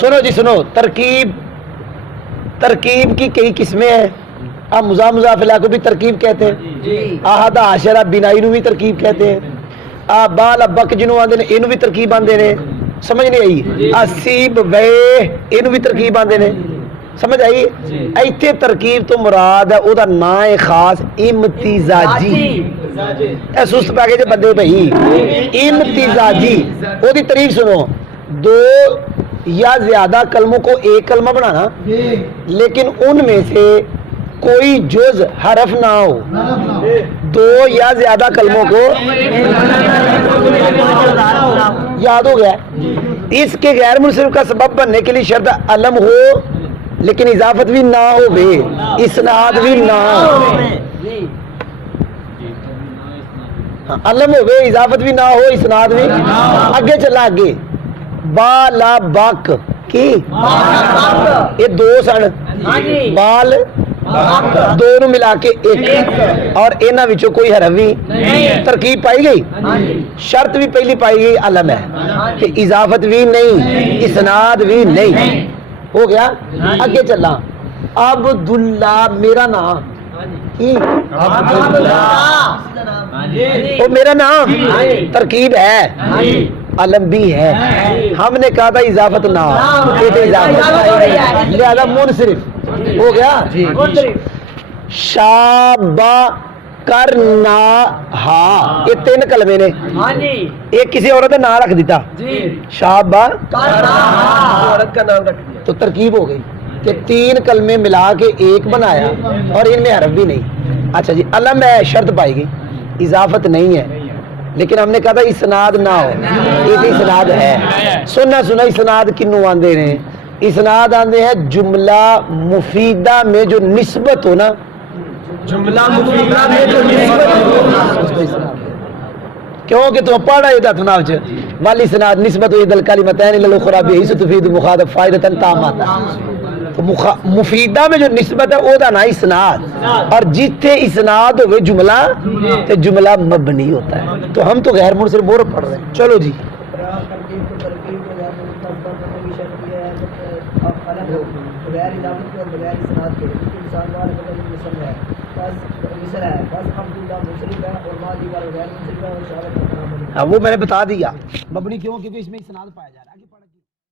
سنو جی سنو، ترکیب کی کئی قسمیں ہیں. اب مضاف الیہ کو بھی ترکیب کہتے ہیں. احد عشرہ بنائی نو بھی ترکیب کہتے ہیں. بال بک جنوں آندے نے اینو بھی ترکیب آندے نے. سمجھ نہیں آئی؟ اسیب وے اینو بھی ترکیب آندے نے. سمجھ آئی؟ ایتھے ترکیب تو مراد ہے او دا نام ہے خاص امتزاجی. اے سست پا کے بندے بھائی امتزاجی. او دی تعریف سنو. دو یا زیادہ کلموں کو ایک کلمہ بنانا لیکن ان میں سے کوئی جز حرف نہ ہو. دو یا زیادہ کلموں کو یاد ہو گیا. اس کے غیر منصرف کا سبب بننے کے لیے شرط علم ہو لیکن اضافت بھی نہ ہو بے، اسناد بھی نہ ہو. علم ہو بے، اضافت بھی نہ ہو، اسناد بھی. آگے چلا آگے. بالا بک کی یہ دو سن. بال دو نو ملا کے ایک اور انہاں وچوں کوئی حرف بھی ترکیب پائی گئی. شرط بھی پہلی پائی گئی علم ہے کہ اضافت بھی نہیں، اسناد بھی نہیں. ہو گیا. آگے چلا. عبداللہ میرا نام. وہ میرا نام ترکیب ہے، علم بھی ہے. ہم نے کہا تھا اضافت نہ لہذا منصرف ہو گیا. شابہ کرنا ہا یہ تین کلمے نے. ایک کسی عورت نے نام رکھ دیتا شابہ عورت کا نام رکھ دیا تو ترکیب ہو گئی کہ تین کلمے ملا کے ایک بنایا اور ان میں حرف بھی نہیں. اچھا جی علم ہے، شرط پائی گئی، اضافت نہیں ہے لیکن ہم نے کہا تھا اسناد نہ ہو. یہ اسناد ہے. سننا سنا اسناد کنوں آندے نے؟ اسناد آندے ہیں جملہ مفیدہ میں جو نسبت ہو نا. جملہ مفیدہ میں جو نسبت ہو کیونکہ تو پڑھا یہ تھا ناوچ والی اسناد نسبت ہوئی دل کلمتین الی الاخری بحیث تفید مخاطب فائدۃ تامۃ. تو مفیدہ میں جو نسبت ہے او دا نا اسناد. اور جتھے اسناد ہوئے جملہ تے جملہ مبنی ہوتا ہے. تو ہم تو غیر منصرف بور پڑھ رہے ہیں. چلو جی وہ میں نے بتا دیا مبنی کیوں، کیونکہ اس میں اسناد پایا جا رہا ہے.